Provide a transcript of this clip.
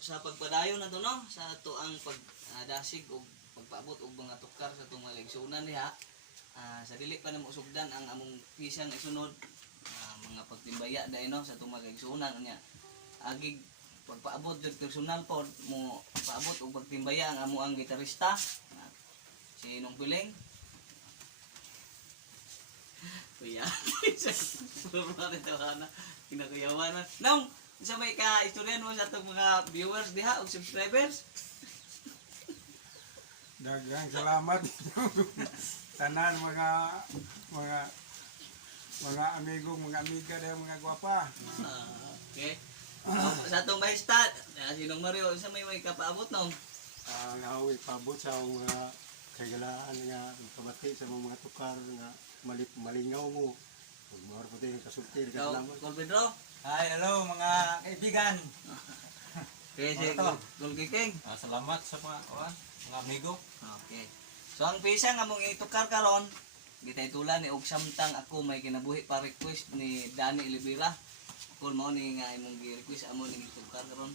Sa pagpadayon na to no, sa to ang pagdasig o pagpaabot og mga tukar sa itong maligsunan diha. Sa dili pa na musugdan ang among pisang isunod, mga pagtimbaya dahil no, sa itong maligsunan niya. Agig pagpaabot jud personal pod mo paabot og pagtimbaya ang amo ang gitarista si Nong Piling. Kuya, puro na tawana, kinakuyawan na. Nong, sa may ka-istoryan mo sa itong mga viewers diha o subscribers? Daghang salamat tanan mga amigo, mga amiga dahil mga gwapa. Okay. Sa itong mahistad, si Nong Mario, sa may kapaabot nong? Nga ako ipabot sa mga kagalaan nga pamati sa mga tukar nga malingaw mo. Mga puti kasulti, salamat. Col Pedro? Hi, hello mga kaibigan. Okay, si Col Kiking? Salamat sa mga amigo. Okay. So ang pisa nga mong itukar karon, gitaytulan ni og samtang ako may kinabuhi pa request ni Danny Olivera. Kung mo ni nga imong gi-request amo ning itukar karon.